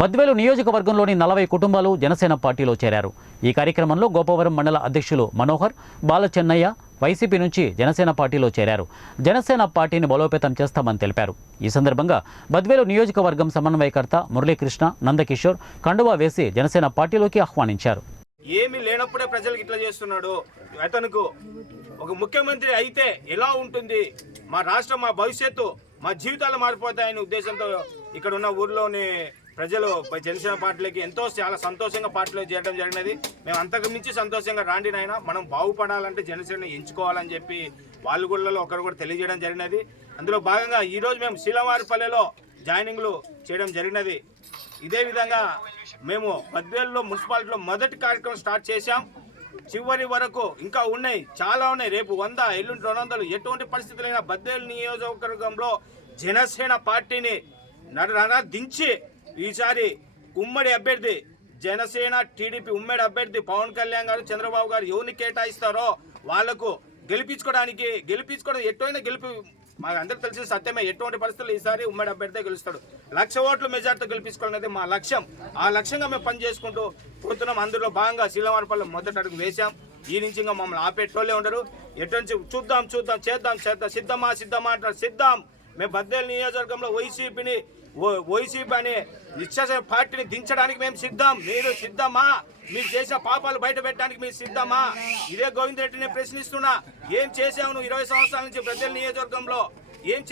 బద్వేలు నియోజకవర్గంలోని 40 కుటుంబాలు జనసేన పార్టీలో చేరారు. ఈ కార్యక్రమంలో గోపవరం మండల అధ్యక్షులు మనోహర్, బాలచెన్నయ్య వైసీపీ నుంచి జనసేన పార్టీలో చేరారు. జనసేన పార్టీని బలోపేతం చేస్తామని తెలిపారు. ఈ సందర్భంగా బద్వేలు నియోజకవర్గం సమన్వయకర్త మురళీకృష్ణ, నందకిషోర్ కండువా వేసి జనసేన పార్టీలోకి ఆహ్వానించారు. ఏమీ లేనప్పుడే ప్రజలకు ఇట్లా చేస్తున్నాడు. అతనుకు ఒక ముఖ్యమంత్రి అయితే ఎలా ఉంటుంది, మా రాష్ట్రం, మా భవిష్యత్తు, మా జీవితాలు మారిపోతాయనే ఉద్దేశంతో ఇక్కడ ఉన్న ఊర్లోని ప్రజలు జనసేన పార్టీలకి చాలా సంతోషంగా పార్టీలో చేరడం జరిగినది. మేము అంతకు మించి సంతోషంగా రాండి నాయన, మనం బాగుపడాలంటే జనసేన ఎంచుకోవాలని చెప్పి వాళ్ళు కూడా ఒకరు కూడా తెలియజేయడం జరిగినది. అందులో భాగంగా ఈరోజు మేము శీలవారిపల్లెలో జాయినింగ్లు చేయడం జరిగినది. ఇదే విధంగా మేము బద్వేలులో మున్సిపాలిటీలో మొదటి కార్యక్రమం స్టార్ట్ చేశాం. చివరి వరకు ఇంకా ఉన్నాయి, చాలా ఉన్నాయి. రేపు 100, ఎల్లుండి 200. ఎటువంటి పరిస్థితులైనా బద్వేలు నియోజకవర్గంలో జనసేన పార్టీని దించి ఈసారి ఉమ్మడి అభ్యర్థి జనసేన టీడీపీ ఉమ్మడి అభ్యర్థి పవన్ కళ్యాణ్ గారు, చంద్రబాబు గారు ఎవరిని కేటాయిస్తారో వాళ్లకు గెలిపించుకోవడం ఎటువంటి మాకు అందరికి తెలిసిన సత్యమే. ఎటువంటి పరిస్థితులు ఈసారి ఉమ్మడి అభ్యర్థి గెలుస్తాడు. 1,00,000 ఓట్ల మెజార్టీతో గెలిపించుకోవాలనేది మా లక్ష్యం. ఆ లక్ష్యంగా మేము పనిచేసుకుంటూ పోతున్నాం. అందులో భాగంగా శీలవారిపల్లె మొదటి అడుగు వేశాం. ఈ నుంచి ఇంకా మమ్మల్ని ఆపేటోళ్ళే ఉండరు. ఎటువంటి చూద్దాం చేద్దాం సిద్ధమా అంటారు. సిద్ధం. మేము బద్వేలు నియోజకవర్గంలో వైసీపీ అనే నిశ్చయ పార్టీని దించడానికి మేము సిద్ధం. మీరు సిద్ధమా? మీరు చేసిన పాపాలు బయట పెట్టడానికి మీరు సిద్ధమా? ఇదే గోవింద్ రెడ్డిని ప్రశ్నిస్తున్నా. ఏం చేసావు నువ్వు 20 సంవత్సరాల నుంచి బద్వేలు నియోజకవర్గంలో? ఏం